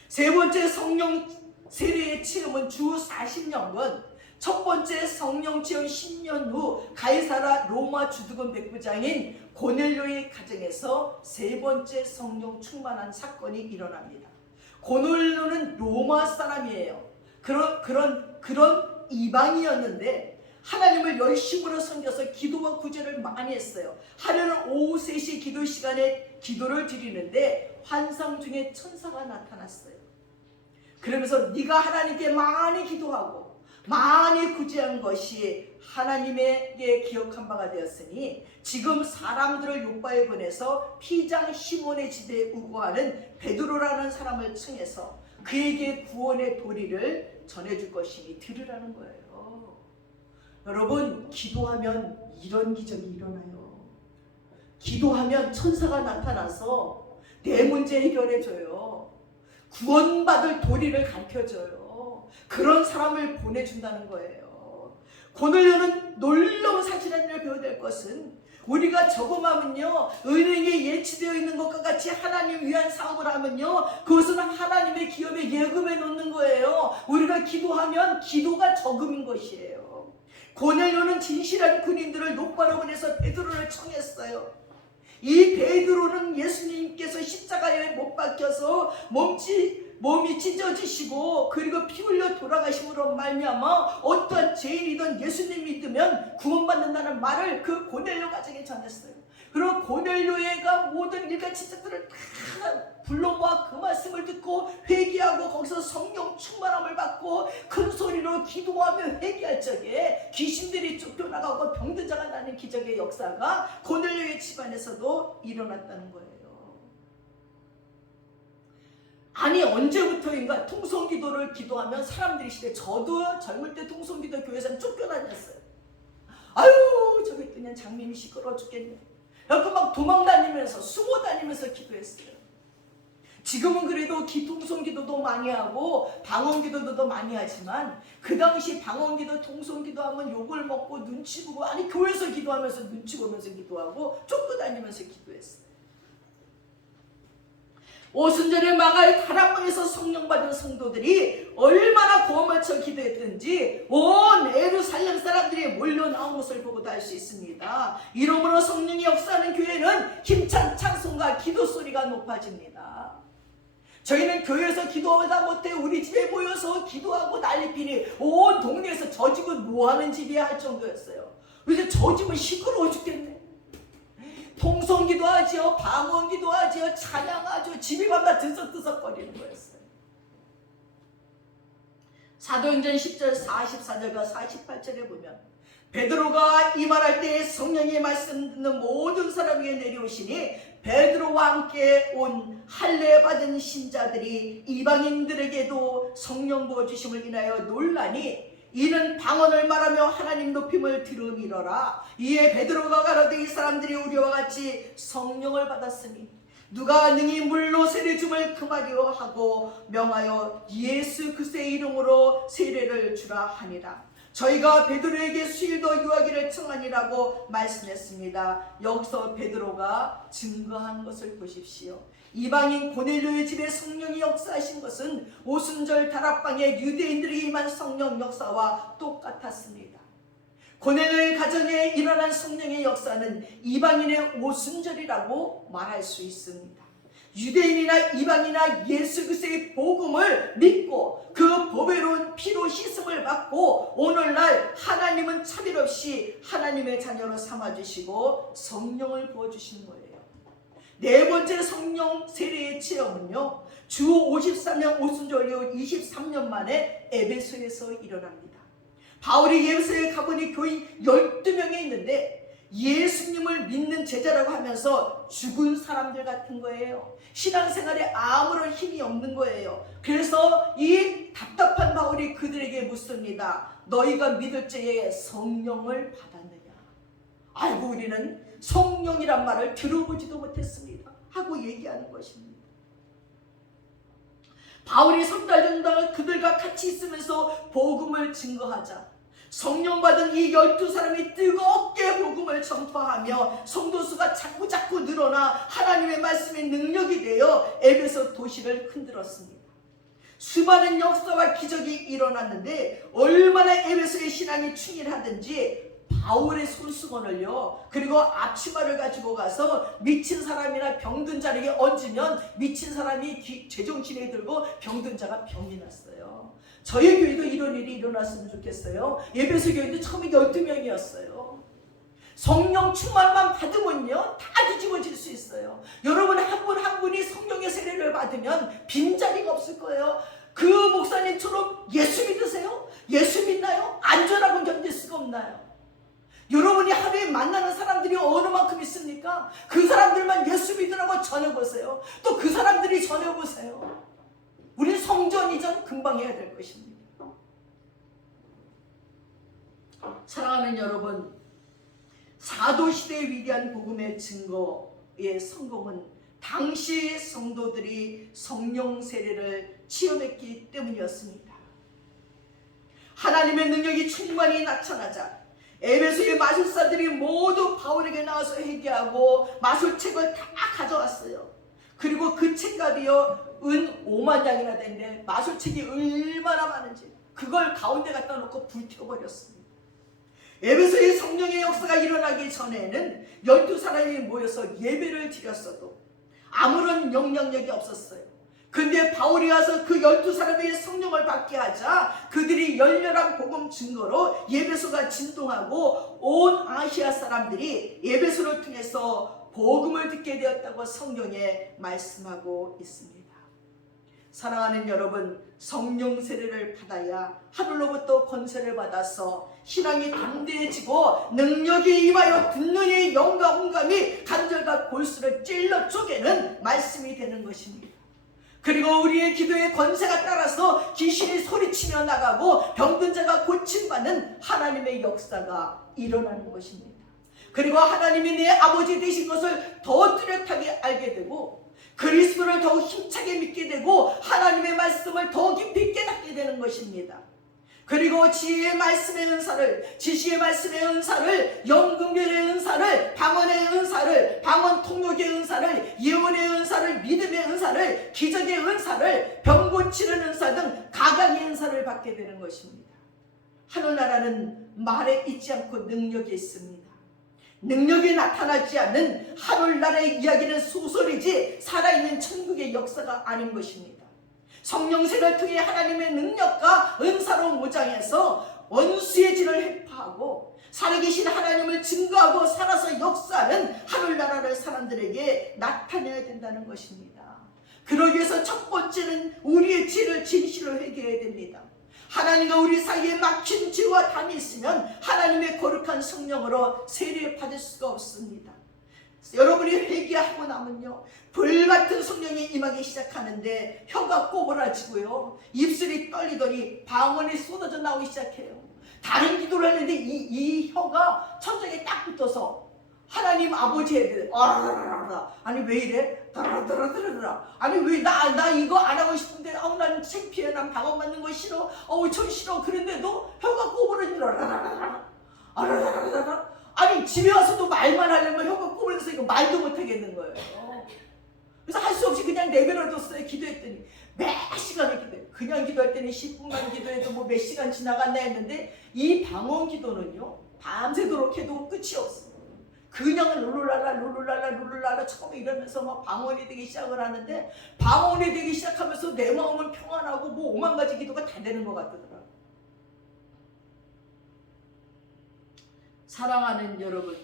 세 번째 성령 세례의 체험은 주 40년간 첫 번째 성령 체험 10년 후 가이사라 로마 주둔군 백부장인 고넬료의 가정에서 세 번째 성령 충만한 사건이 일어납니다. 고넬료는 로마 사람이에요. 그런 이방이었는데 하나님을 열심으로 섬겨서 기도와 구제를 많이 했어요. 하루는 오후 3시 기도 시간에 기도를 드리는데 환상 중에 천사가 나타났어요. 그러면서 네가 하나님께 많이 기도하고 많이 구제한 것이 하나님에게 기억한 바가 되었으니 지금 사람들을 요바에 보내서 피장 시몬의 집에 우거하는 베드로라는 사람을 청해서 그에게 구원의 도리를 전해줄 것이니 들으라는 거예요. 여러분, 기도하면 이런 기적이 일어나요. 기도하면 천사가 나타나서 내 문제 해결해줘요. 구원받을 도리를 가르쳐줘요. 그런 사람을 보내준다는 거예요. 고넬료는 놀라운 사실을 배워야 될 것은 우리가 저금하면요, 은행에 예치되어 있는 것과 같이 하나님 위한 사업을 하면요, 그것은 하나님의 기업에 예금해 놓는 거예요. 우리가 기도하면 기도가 저금인 것이에요. 고넬료는 진실한 군인들을 요바로 보내서 베드로를 청했어요. 이 베드로는 예수님께서 십자가에 못 박혀서 몸이 찢어지시고 그리고 피 흘려 돌아가심으로 말미암아 어떠한 죄인이든 예수님 믿으면 구원받는다는 말을 그 고넬료 가정에 전했어요. 그리고 고넬료가 모든 일가 친척들을 다 불러 모아 그 말씀을 듣고 회개하고 거기서 성령 충만함을 받고 큰 소리로 기도하며 회개할 적에 귀신들이 쫓겨나가고 병든 자가 나는 기적의 역사가 고넬료의 집안에서도 일어났다는 거예요. 아니, 언제부터인가 통성기도를 기도하면 사람들이 시대, 저도 젊을 때 통성기도 교회에서 쫓겨다녔어요. 아유, 저기 그냥 장님이 시끄러워 죽겠네. 그래서 막 도망다니면서 숨어 다니면서 기도했어요. 지금은 그래도 통성기도도 많이 하고 방언기도도 많이 하지만 그 당시 방언기도 통성기도 하면 욕을 먹고 눈치 보고, 아니 교회에서 기도하면서 눈치 보면서 기도하고 쫓겨다니면서 기도했어요. 오순절에 마가의 다락방에서 성령 받은 성도들이 얼마나 고음을 쳐 기도했든지 온 예루살렘 사람들이 몰려 나온 것을 보고도 알 수 있습니다. 이러므로 성령이 역사하는 교회는 힘찬 찬송과 기도 소리가 높아집니다. 저희는 교회에서 기도하다 못해 우리 집에 모여서 기도하고 난리피니 온 동네에서 저 집은 뭐하는 집이야 할 정도였어요. 그래서 저 집은 시끄러워 죽겠네. 통성기도 하지요, 방언기도 하지요, 찬양하죠. 집이 밤다 들썩들썩거리는 거였어요. 사도행전 10절 44절과 48절에 보면 베드로가 이 말할 때 성령의 말씀 듣는 모든 사람에게 내려오시니 베드로와 함께 온 할례 받은 신자들이 이방인들에게도 성령 부어주심을 인하여 놀라니 이는 방언을 말하며 하나님 높임을 들음이러라. 이에 베드로가 가로되 이 사람들이 우리와 같이 성령을 받았으니 누가 능히 물로 세례 줌을 금하려 하고 명하여 예수 그리스도의 이름으로 세례를 주라 하니라. 저희가 베드로에게 수일도 유하기를 청하니라고 말씀했습니다. 여기서 베드로가 증거한 것을 보십시오. 이방인 고넬료의 집에 성령이 역사하신 것은 오순절 다락방에 유대인들이 임한 성령 역사와 똑같았습니다. 고넬료의 가정에 일어난 성령의 역사는 이방인의 오순절이라고 말할 수 있습니다. 유대인이나 이방인이나 예수 그리스도의 복음을 믿고 그 보배로운 피로 씻음을 받고 오늘날 하나님은 차별 없이 하나님의 자녀로 삼아주시고 성령을 부어주신 거예요. 네 번째 성령 세례의 체험은요, 주 53년 오순절 이후 23년 만에 에베소에서 일어납니다. 바울이 에베소에 가보니 교인 12명이 있는데 예수님을 믿는 제자라고 하면서 죽은 사람들 같은 거예요. 신앙생활에 아무런 힘이 없는 거예요. 그래서 이 답답한 바울이 그들에게 묻습니다. 너희가 믿을 때에 성령을 받았느냐? 아이고, 우리는 성령이란 말을 들어보지도 못했습니다 하고 얘기하는 것입니다. 바울이 석 달 정도 그들과 같이 있으면서 복음을 증거하자 성령 받은 이 12사람이 뜨겁게 복음을 전파하며 성도수가 자꾸 늘어나 하나님의 말씀이 능력이 되어 에베소 도시를 흔들었습니다. 수많은 역사와 기적이 일어났는데 얼마나 에베소의 신앙이 충실하든지 바울의 손수건을요, 그리고 앞치마를 가지고 가서 미친 사람이나 병든 자에게 얹으면 미친 사람이 제정신에 들고 병든 자가 병이 났어요. 저희 교회도 이런 일이 일어났으면 좋겠어요. 에베소 교회도 처음에 12명이었어요. 성령 충만만 받으면요 다 뒤집어질 수 있어요. 여러분 한 분 한 분이 성령의 세례를 받으면 빈자리가 없을 거예요. 그 목사님처럼 예수 믿으세요? 예수 믿나요? 안전하고 견딜 수가 없나요? 여러분이 하루에 만나는 사람들이 어느 만큼 있습니까? 그 사람들만 예수 믿으라고 전해보세요. 또 그 사람들이 전해보세요. 우리는 성전 이전 금방 해야 될 것입니다. 사랑하는 여러분, 사도시대의 위대한 복음의 증거의 성공은 당시 성도들이 성령 세례를 체험했기 때문이었습니다. 하나님의 능력이 충만히 나타나자 에베소의 마술사들이 모두 바울에게 나와서 회개하고 마술책을 다 가져왔어요. 그리고 그 책값이요 은 5만 장이나 되는데 마술책이 얼마나 많은지 그걸 가운데 갖다 놓고 불태워버렸습니다. 에베소의 성령의 역사가 일어나기 전에는 12사람이 모여서 예배를 드렸어도 아무런 영향력이 없었어요. 근데 바울이 와서 그 12사람의 성령을 받게 하자 그들이 열렬한 복음 증거로 예배소가 진동하고 온 아시아 사람들이 예배소를 통해서 복음을 듣게 되었다고 성경에 말씀하고 있습니다. 사랑하는 여러분, 성령 세례를 받아야 하늘로부터 권세를 받아서 신앙이 담대해지고 능력이 임하여 듣는 이의 영과 온감이 간절과 골수를 찔러 쪼개는 말씀이 되는 것입니다. 그리고 우리의 기도의 권세가 따라서 귀신이 소리치며 나가고 병든 자가 고침받는 하나님의 역사가 일어나는 것입니다. 그리고 하나님이 내 아버지 되신 것을 더 뚜렷하게 알게 되고 그리스도를 더욱 힘차게 믿게 되고 하나님의 말씀을 더 깊이 깨닫게 되는 것입니다. 그리고 지혜의 말씀의 은사를, 지시의 말씀의 은사를, 영능력의 은사를, 방언의 은사를, 방언 통역의 은사를, 예언의 은사를, 믿음의 은사를, 기적의 은사를, 병 고치는 은사 등 각양의 은사를 받게 되는 것입니다. 하늘나라는 말에 있지 않고 능력이 있습니다. 능력이 나타나지 않는 하늘나라의 이야기는 소설이지 살아있는 천국의 역사가 아닌 것입니다. 성령세를 통해 하나님의 능력과 은사로 무장해서 원수의 진을 회파하고 살아계신 하나님을 증거하고 살아서 역사하는 하늘나라를 사람들에게 나타내야 된다는 것입니다. 그러기 위해서 첫 번째는 우리의 죄를 진실로 회개해야 됩니다. 하나님과 우리 사이에 막힌 죄와 담이 있으면 하나님의 거룩한 성령으로 세례 받을 수가 없습니다. 여러분이 회개하고 나면요 불같은 성령이 임하기 시작하는데 혀가 꼬부라지고요 입술이 떨리더니 방언이 쏟아져 나오기 시작해요. 다른 기도를 하는데 이 혀가 천장에 딱 붙어서 하나님 아버지에 대해 아니 왜 이래? 아니 왜 나 이거 안 하고 싶은데 난 창피해, 난 방언 맞는 거 싫어, 전 싫어. 그런데도 혀가 꼬부러지더라. 아니 집에 와서도 말만 하려면 혀가 꼬부러져서 이거 말도 못 하겠는 거예요. 그래서 할 수 없이 그냥 내버려뒀어요. 기도했더니 몇 시간을 기도해. 그냥 기도할 때는 10분만 기도해도 뭐 몇 시간 지나갔나 했는데 이 방언 기도는요 밤새도록 해도 끝이 없어요. 그냥 룰루랄라 처음에 이러면서 막 방언이 되기 시작을 하는데 방언이 되기 시작하면서 내 마음은 평안하고 뭐 5만 가지 기도가 다 되는 것 같더라고요. 사랑하는 여러분,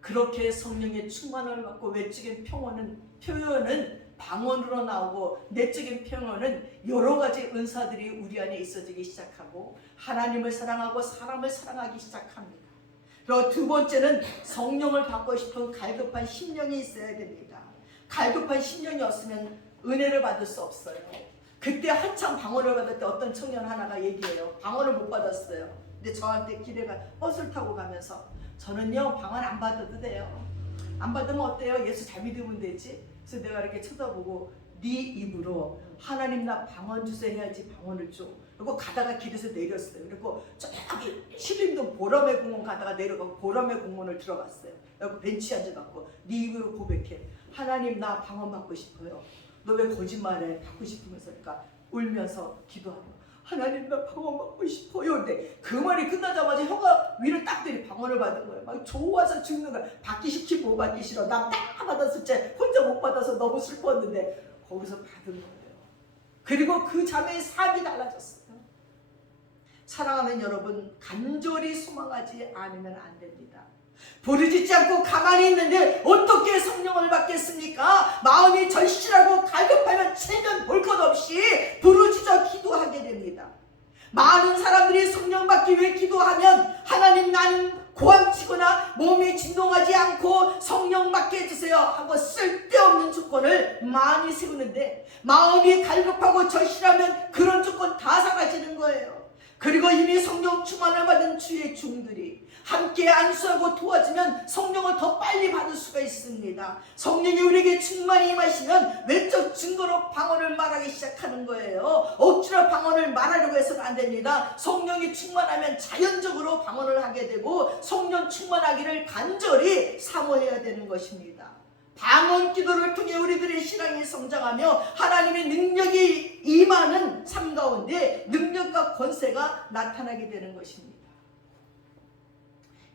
그렇게 성령의 충만을 받고 외적인 표현은 방언으로 나오고 내적인 표현은 여러 가지 은사들이 우리 안에 있어지기 시작하고 하나님을 사랑하고 사람을 사랑하기 시작합니다. 그리고 두 번째는 성령을 받고 싶은 갈급한 심령이 있어야 됩니다. 갈급한 심령이 없으면 은혜를 받을 수 없어요. 그때 한참 방언을 받을 때 어떤 청년 하나가 얘기해요. 방언을 못 받았어요. 근데 저한테 길에가 버스를 타고 가면서 저는요 방언 안 받아도 돼요. 안 받으면 어때요? 예수 잘 믿으면 되지. 그래서 내가 이렇게 쳐다보고 네 입으로 하나님 나 방언 주세요 해야지 방언을 줘. 그리고 가다가 길에서 내렸어요. 그리고 저기 신림동 보람의 공원 가다가 내려가고 보람의 공원을 들어갔어요. 여기 벤치에 앉아갖고 네 입으로 고백해. 하나님 나 방언 받고 싶어요. 너 왜 거짓말해? 받고 싶으면서. 그러니까 울면서 기도하고 하나님 나 방언 받고 싶어요. 근데 그 말이 끝나자마자 혀가 위를 딱 들이 방언을 받은 거예요. 막 좋아서 죽는 거야. 받기 싫지 뭐 받기 싫어. 나 딱 받았을 때 혼자 못 받아서 너무 슬펐는데 거기서 받은 거예요. 그리고 그 자매의 삶이 달라졌어요. 사랑하는 여러분, 간절히 소망하지 않으면 안 됩니다. 부르짖지 않고 가만히 있는데 어떻게 성령을 받겠습니까? 마음이 절실하고 갈급하면 체면 볼 것 없이 부르짖어 기도하게 됩니다. 많은 사람들이 성령 받기 위해 기도하면 하나님 나는 고함치거나 몸이 진동하지 않고 성령 받게 해주세요 하고 쓸데없는 조건을 많이 세우는데 마음이 갈급하고 절실하면 그런 조건 다 사라지는 거예요. 그리고 이미 성령 충만을 받은 주의 종들이 함께 안수하고 도와주면 성령을 더 빨리 받을 수가 있습니다. 성령이 우리에게 충만히 임하시면 외적 증거로 방언을 말하기 시작하는 거예요. 억지로 방언을 말하려고 해서는 안 됩니다. 성령이 충만하면 자연적으로 방언을 하게 되고 성령 충만하기를 간절히 사모해야 되는 것입니다. 방언 기도를 통해 우리들의 신앙이 성장하며 하나님의 능력이 임하는 삶 가운데 능력과 권세가 나타나게 되는 것입니다.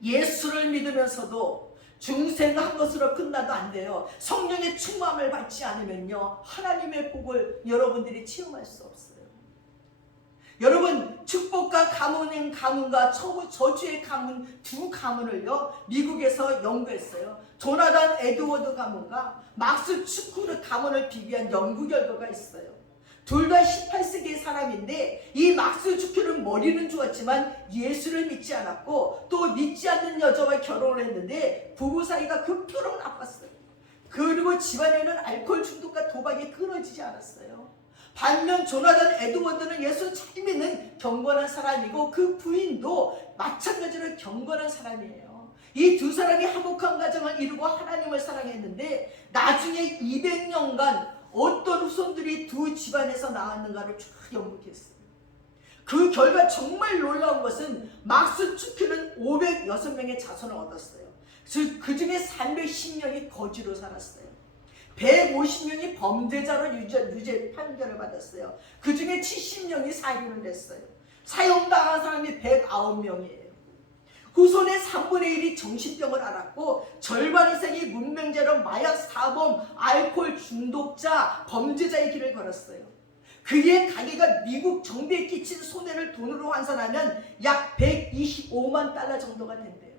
예수를 믿으면서도 중생한 것으로 끝나도 안 돼요. 성령의 충만을 받지 않으면요 하나님의 복을 여러분들이 체험할 수 없어요. 여러분 축복과 가문과 저주의 가문 두 가문을요 미국에서 연구했어요. 조나단 에드워드 가문과 막스 추크르 가문을 비교한 연구 결과가 있어요. 둘 다 18세기의 사람인데 이 막스 추크르는 머리는 좋았지만 예수를 믿지 않았고 또 믿지 않는 여자와 결혼을 했는데 부부 사이가 극도로 나빴어요. 그리고 집안에는 알코올 중독과 도박이 끊어지지 않았어요. 반면 조나단 에드워드는 예수 잘 믿는 경건한 사람이고 그 부인도 마찬가지로 경건한 사람이에요. 이 두 사람이 화목한 가정을 이루고 하나님을 사랑했는데 나중에 200년간 어떤 후손들이 두 집안에서 나왔는가를 쭉 연구했어요. 그 결과 정말 놀라운 것은 막스 추크는 506명의 자손을 얻었어요. 그 중에 310명이 거지로 살았어요. 150명이 범죄자로 유죄 판결을 받았어요. 그 중에 70명이 사형을 냈어요. 사형당한 사람이 109명이에요. 후손의 3분의 1이 정신병을 앓았고 절반 이상이 문명자로 마약 사범, 알코올 중독자, 범죄자의 길을 걸었어요. 그의 가게가 미국 정부에 끼친 손해를 돈으로 환산하면 약 125만 달러 정도가 된대요.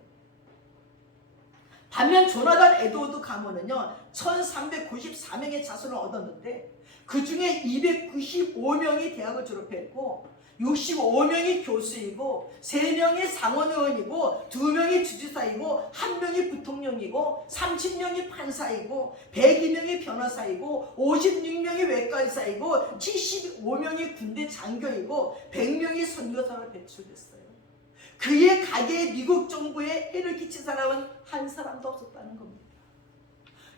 반면 조나단 에드워드 가문은요 1394명의 자손을 얻었는데 그 중에 295명이 대학을 졸업했고 65명이 교수이고 3명이 상원의원이고 2명이 주지사이고 1명이 부통령이고 30명이 판사이고 102명이 변호사이고 56명이 외과의사이고 75명이 군대 장교이고 100명이 선교사로 배출됐어요. 그의 가게에 미국 정부에 해를 끼친 사람은 한 사람도 없었다는 겁니다.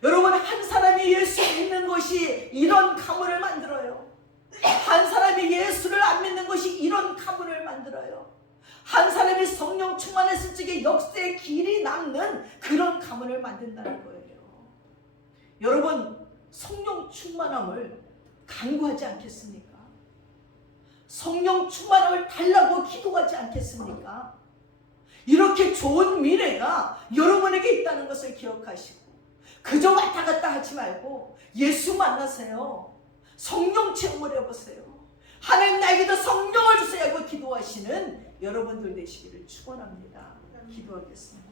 여러분 한 사람이 예수 믿는 것이 이런 가문을 만들어요. 한 사람이 예수를 안 믿는 것이 이런 가문을 만들어요. 한 사람이 성령 충만했을 적에 역사의 길이 남는 그런 가문을 만든다는 거예요. 여러분 성령 충만함을 간구하지 않겠습니까? 성령 충만함을 달라고 기도하지 않겠습니까? 이렇게 좋은 미래가 여러분에게 있다는 것을 기억하시고 그저 왔다 갔다 하지 말고 예수 만나세요. 성령 체험을 해보세요. 하나님 나에게도 성령을 주세요 하고 기도하시는 여러분들 되시기를 축원합니다. 기도하겠습니다.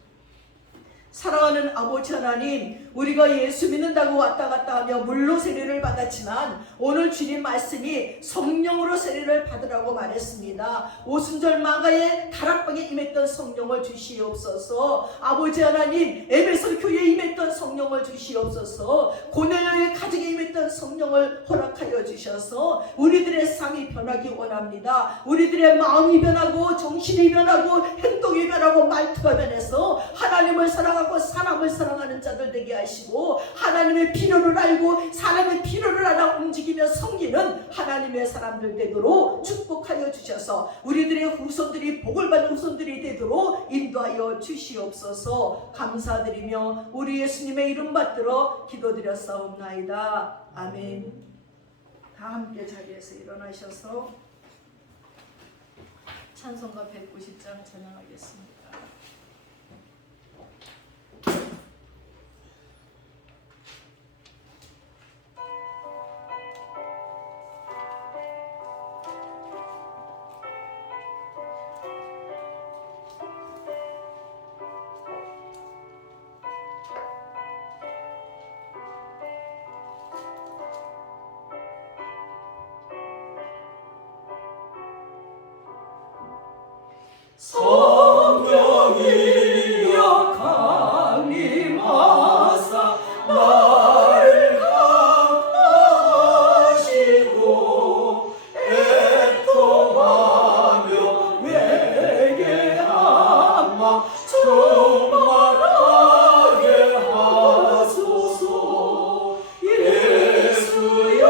사랑하는 아버지 하나님, 우리가 예수 믿는다고 왔다 갔다 하며 물로 세례를 받았지만 오늘 주님 말씀이 성령으로 세례를 받으라고 말했습니다. 오순절 마가의 다락방에 임했던 성령을 주시옵소서. 아버지 하나님, 에베소 교회에 임했던 성령을 주시옵소서. 고넬료의 가정에 임했던 성령을 허락하여 주셔서 우리들의 삶이 변하기 원합니다. 우리들의 마음이 변하고 정신이 변하고 행동이 변하고 말투가 변해서 하나님을 사랑하고 사람을 사랑하는 자들 되게 하시고 하나님의 필요를 알고 사람의 필요를 알아 움직이며 섬기는 하나님의 사람들 되도록 축복하여 주셔서 우리들의 후손들이 복을 받는 후손들이 되도록 인도하여 주시옵소서. 감사드리며 우리 예수님의 이름 받들어 기도드렸사옵나이다. 아멘. 다 함께 자리에서 일어나셔서 찬송가 190장 찬양하겠습니다. 성령이여 강림하사 나를 감화하시고 애통하며 내게 아마 충만하게 하소서. 예수여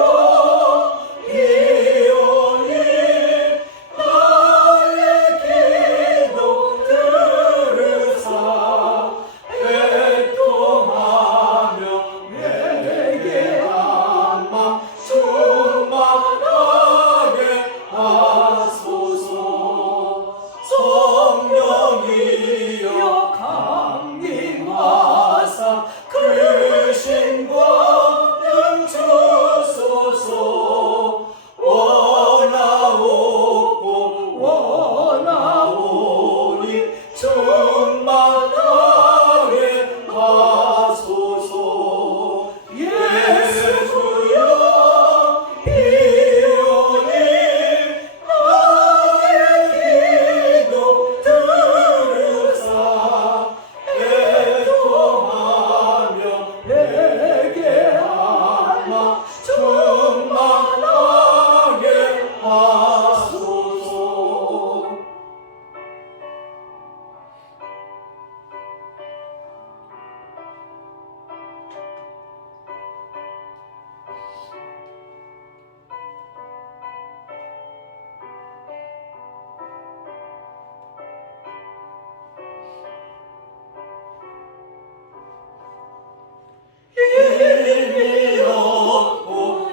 힘이 없고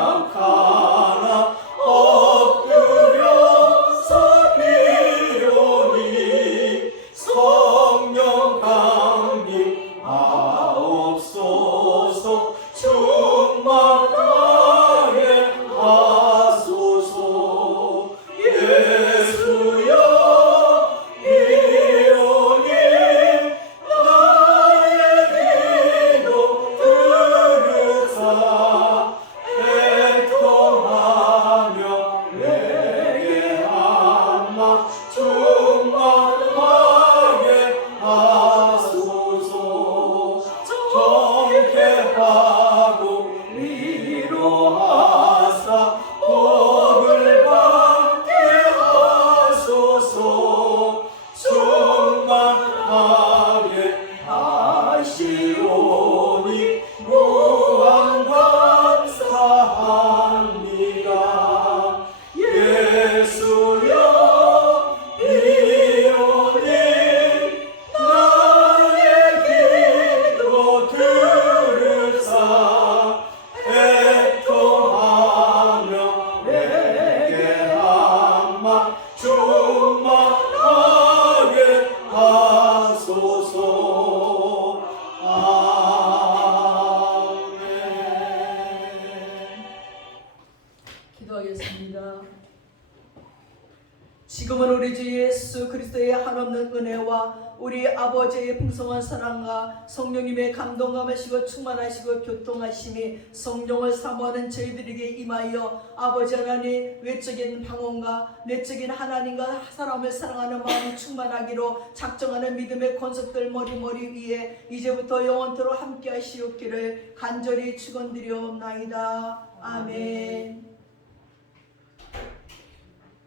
연약하나 엎드려서 비오니 성령 강림하옵소서. 충만하게 하소서. 예수여 비오니 하시오니 무한 감사합니다. 예수여 비오니 나의 기도 들으사 애통하며 내게 한마 충만하게 하소서. 기도하겠습니다. 지금은 우리 주 예수 그리스도의 한없는 은혜와 우리 아버지의 풍성한 사랑과 성령님의 감동감하시고 충만하시고 교통하심이 성령을 사모하는 저희들에게 임하여 아버지 하나님 외적인 방언과 내적인 하나님과 사람을 사랑하는 마음이 충만하기로 작정하는 믿음의 권속들 머리 위에 이제부터 영원토록 함께 하시옵기를 간절히 축원드리옵나이다. 아멘.